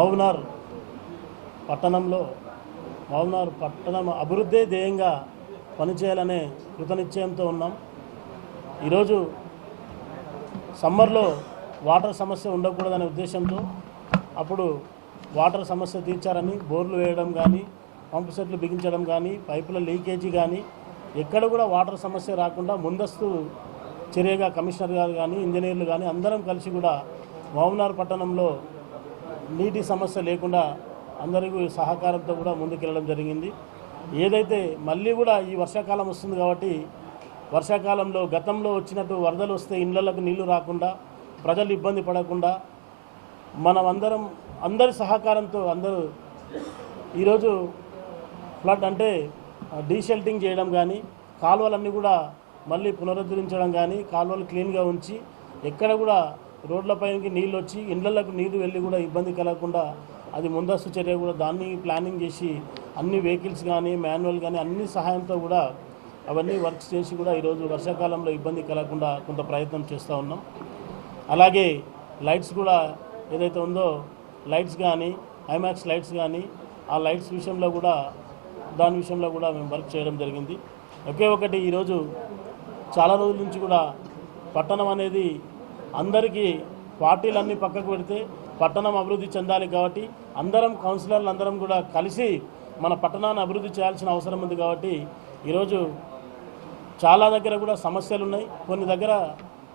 మౌనార్ పట్టణంలో మౌనార్ పట్టణం అభివృద్ధి ధ్యేయంగా పనిచేయాలనే కృతనిశ్చయంతో ఉన్నాం. ఈరోజు సమ్మర్లో వాటర్ సమస్య ఉండకూడదనే ఉద్దేశంతో అప్పుడు వాటర్ సమస్య తీర్చారని బోర్లు వేయడం కానీ పంపు సెట్లు బిగించడం కానీ పైపుల లీకేజీ కానీ ఎక్కడ కూడా వాటర్ సమస్య రాకుండా ముందస్తు చర్యగా కమిషనర్ గారు కానీ ఇంజనీర్లు కానీ అందరం కలిసి కూడా మౌనార్ పట్టణంలో నీటి సమస్య లేకుండా అందరికీ సహకారంతో కూడా ముందుకెళ్ళడం జరిగింది. ఏదైతే మళ్ళీ కూడా ఈ వర్షాకాలం వస్తుంది కాబట్టి వర్షాకాలంలో గతంలో వచ్చినట్టు వరదలు వస్తే ఇళ్ళకు నీళ్ళు రాకుండా ప్రజలు ఇబ్బంది పడకుండా మనం అందరం అందరి సహకారంతో అందరూ ఈరోజు ఫ్లడ్ అంటే డీషెల్టింగ్ చేయడం కానీ కాలువలన్నీ కూడా మళ్ళీ పునరుద్ధరించడం కానీ కాలువలు క్లీన్గా ఉంచి ఎక్కడ కూడా రోడ్లపైకి నీళ్ళు వచ్చి ఇండ్లకు నీరు వెళ్ళి కూడా ఇబ్బంది కలగకుండా అది ముందస్తు చర్య కూడా దాన్ని ప్లానింగ్ చేసి అన్ని వెహికల్స్ కానీ మాన్యువల్ కానీ అన్ని సహాయంతో కూడా అవన్నీ వర్క్స్ చేసి కూడా ఈరోజు వర్షాకాలంలో ఇబ్బంది కలగకుండా కొంత ప్రయత్నం చేస్తూ ఉన్నాం. అలాగే లైట్స్ కూడా ఏదైతే ఉందో లైట్స్ కానీ ఐమాక్స్ లైట్స్ కానీ ఆ లైట్స్ విషయంలో కూడా దాని విషయంలో కూడా మేము వర్క్ చేయడం జరిగింది. ఒకే ఒకటి ఈరోజు చాలా రోజుల నుంచి కూడా పట్టణం అనేది అందరికీ పార్టీలన్నీ పక్కకు పెడితే పట్టణం అభివృద్ధి చెందాలి కాబట్టి అందరం కౌన్సిలర్లు అందరం కూడా కలిసి మన పట్టణాన్ని అభివృద్ధి చేయాల్సిన అవసరం ఉంది కాబట్టి ఈరోజు చాలా దగ్గర కూడా సమస్యలు ఉన్నాయి. కొన్ని దగ్గర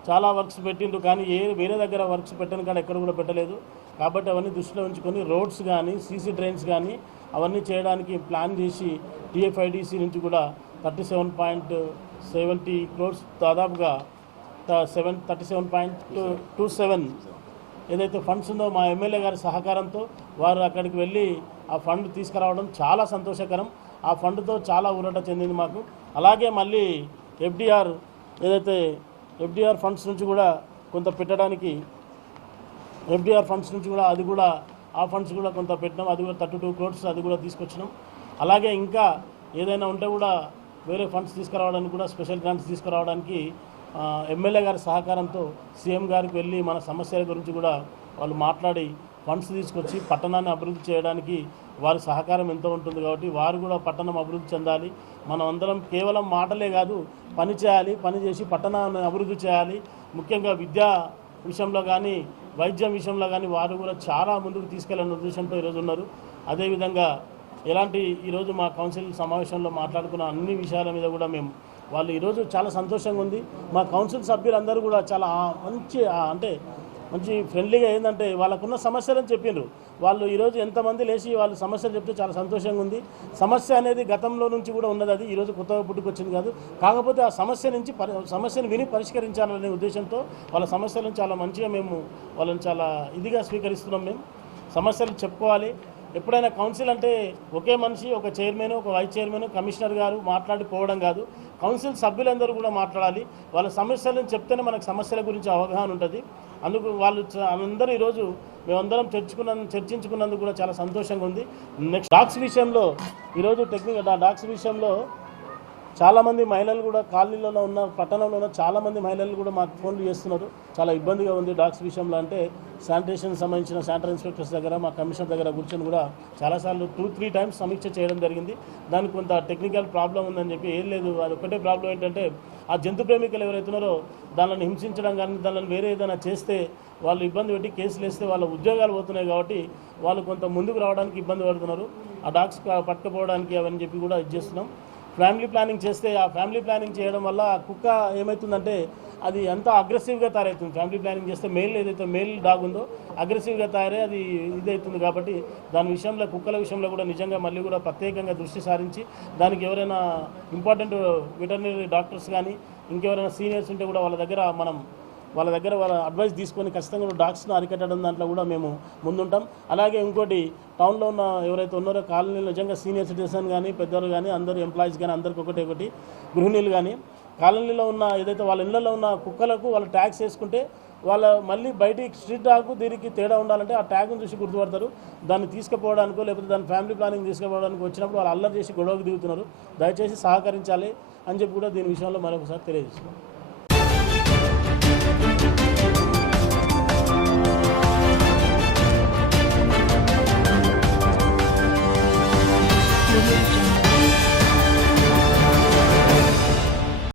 చాలా వర్క్స్ పెట్టిండ్రు కానీ ఏ వేరే దగ్గర వర్క్స్ పెట్టని కాడ ఎక్కడ కూడా పెట్టలేదు. కాబట్టి అవన్నీ దృష్టిలో ఉంచుకొని రోడ్స్ కానీ సీసీ డ్రైన్స్ కానీ అవన్నీ చేయడానికి ప్లాన్ చేసి టీఎఫ్ఐడిసి నుంచి కూడా thirty seven point seventy crores దాదాపుగా seven thirty seven point two seven ఏదైతే ఫండ్స్ ఉందో మా ఎమ్మెల్యే గారి సహకారంతో వారు అక్కడికి వెళ్ళి ఆ ఫండ్ తీసుకురావడం చాలా సంతోషకరం. ఆ ఫండ్తో చాలా ఊరట చెందింది మాకు. అలాగే మళ్ళీ ఎఫ్డిఆర్ ఏదైతే ఎఫ్డిఆర్ ఫండ్స్ నుంచి కూడా కొంత పెట్టడానికి ఎఫ్డిఆర్ ఫండ్స్ నుంచి కూడా అది కూడా ఆ ఫండ్స్ కూడా కొంత పెట్టినాం. అది కూడా థర్టీ టూ క్రోడ్స్ అది కూడా తీసుకొచ్చినాం. అలాగే ఇంకా ఏదైనా ఉంటే కూడా వేరే ఫండ్స్ తీసుకురావడానికి కూడా స్పెషల్ గ్రాంట్స్ తీసుకురావడానికి ఎమ్మెల్యే గారి సహకారంతో సీఎం గారికి వెళ్ళి మన సమస్యల గురించి కూడా వాళ్ళు మాట్లాడి ఫండ్స్ తీసుకొచ్చి పట్టణాన్ని అభివృద్ధి చేయడానికి వారి సహకారం ఎంతో ఉంటుంది కాబట్టి వారు కూడా పట్టణం అభివృద్ధి చెందాలి. మనం అందరం కేవలం మాటలే కాదు పని చేయాలి పని చేసి పట్టణాన్ని అభివృద్ధి చేయాలి. ముఖ్యంగా విద్యా విషయంలో కానీ వైద్యం విషయంలో కానీ వారు కూడా చాలా ముందుకు తీసుకెళ్ళే ఉద్దేశంతో ఈరోజు ఉన్నారు. అదేవిధంగా ఎలాంటి ఈరోజు మా కౌన్సిల్ సమావేశంలో మాట్లాడుకున్న అన్ని విషయాల మీద కూడా మేము వాళ్ళు ఈరోజు చాలా సంతోషంగా ఉంది. మా కౌన్సిల్ సభ్యులందరూ కూడా చాలా మంచి అంటే మంచి ఫ్రెండ్లీగా ఏంటంటే వాళ్ళకున్న సమస్యలని చెప్పిండ్రు వాళ్ళు ఈరోజు ఎంతమంది లేచి వాళ్ళు సమస్యలు చెప్తే చాలా సంతోషంగా ఉంది. సమస్య అనేది గతంలో నుంచి కూడా ఉన్నది అది. ఈరోజు కొత్తగా పుట్టుకొచ్చింది కాదు. కాకపోతే ఆ సమస్య నుంచి పరి సమస్యను విని పరిష్కరించాలనే ఉద్దేశంతో వాళ్ళ సమస్యలను చాలా మంచిగా మేము వాళ్ళని చాలా ఇదిగా స్వీకరిస్తున్నాం మేము. సమస్యలు చెప్పుకోవాలి. ఎప్పుడైనా కౌన్సిల్ అంటే ఒకే మనిషి ఒక చైర్మన్ ఒక వైస్ చైర్మన్ కమిషనర్ గారు మాట్లాడిపోవడం కాదు. కౌన్సిల్ సభ్యులందరూ కూడా మాట్లాడాలి. వాళ్ళ సమస్యలను చెప్తేనే మనకు సమస్యల గురించి అవగాహన ఉంటుంది. అందుకు వాళ్ళు అందరూ ఈరోజు మేమందరం చర్చుకున్న చర్చించుకున్నందుకు కూడా చాలా సంతోషంగా ఉంది. నెక్స్ట్ డాక్స్ విషయంలో ఈరోజు టెక్నిక్ డాక్స్ విషయంలో చాలామంది మహిళలు కూడా కాలనీలో ఉన్న పట్టణంలో ఉన్న చాలామంది మహిళలు కూడా మాకు ఫోన్లు చేస్తున్నారు. చాలా ఇబ్బందిగా ఉంది డాగ్స్ విషయంలో అంటే శానిటేషన్ సంబంధించిన శానిటరీ ఇన్స్పెక్టర్స్ దగ్గర మా కమిషనర్ దగ్గర కూర్చొని కూడా చాలాసార్లు టూ త్రీ టైమ్స్ సమీక్ష చేయడం జరిగింది. దానికి కొంత టెక్నికల్ ప్రాబ్లం ఉందని చెప్పి ఏం లేదు అది ఒకటే ప్రాబ్లం ఏంటంటే ఆ జంతు ప్రేమికులు ఎవరైతున్నారో దానిని హింసించడం కానీ దానిని వేరే ఏదైనా చేస్తే వాళ్ళు ఇబ్బంది పెట్టి కేసులు వేస్తే వాళ్ళ ఉద్యోగాలు పోతున్నాయి కాబట్టి వాళ్ళు కొంత ముందుకు రావడానికి ఇబ్బంది పడుతున్నారు. ఆ డాగ్స్ పట్టుకుపోవడానికి అవన్నీ చెప్పి కూడా ఇది చేస్తున్నాం. ఫ్యామిలీ ప్లానింగ్ చేస్తే ఆ ఫ్యామిలీ ప్లానింగ్ చేయడం వల్ల కుక్క ఏమవుతుందంటే అది ఎంత అగ్రెసివ్గా తయారవుతుంది. ఫ్యామిలీ ప్లానింగ్ చేస్తే మెయిల్ ఏదైతే మెయిల్ డాగ్ ఉందో అగ్రెసివ్గా తయారై అది ఇదవుతుంది కాబట్టి దాని విషయంలో కుక్కల విషయంలో కూడా నిజంగా మళ్ళీ కూడా ప్రత్యేకంగా దృష్టి సారించి దానికి ఎవరైనా ఇంపార్టెంట్ వెటర్నరీ డాక్టర్స్ కానీ ఇంకెవరైనా సీనియర్స్ ఉంటే కూడా వాళ్ళ దగ్గర మనం వాళ్ళ దగ్గర వాళ్ళ అడ్వైస్ తీసుకొని ఖచ్చితంగా డాగ్స్ను అరికట్టడం దాంట్లో కూడా మేము ముందుంటాం. అలాగే ఇంకోటి టౌన్లో ఉన్న ఎవరైతే ఉన్నారో కాలనీలు నిజంగా సీనియర్ సిటిజన్ కానీ పెద్దలు కానీ అందరూ ఎంప్లాయీస్ కానీ అందరికి ఒకటి ఒకటి గృహిణీలు కానీ కాలనీలో ఉన్న ఏదైతే వాళ్ళ ఇళ్ళలో ఉన్న కుక్కలకు వాళ్ళు ట్యాగ్స్ వేసుకుంటే వాళ్ళ మళ్ళీ బయటికి స్ట్రీట్ డాగ్కు దీనికి తేడా ఉండాలంటే ఆ ట్యాగ్ను చూసి గుర్తుపడతారు. దాన్ని తీసుకుపోవడానికో లేకపోతే దాని ఫ్యామిలీ ప్లానింగ్ తీసుకుపోవడానికి వచ్చినప్పుడు వాళ్ళు అల్లరి చేసి గొడవకు దిగుతున్నారు. దయచేసి సహకరించాలి అని చెప్పి కూడా దీని విషయంలో మరొకసారి తెలియజేస్తున్నాం. Thank you.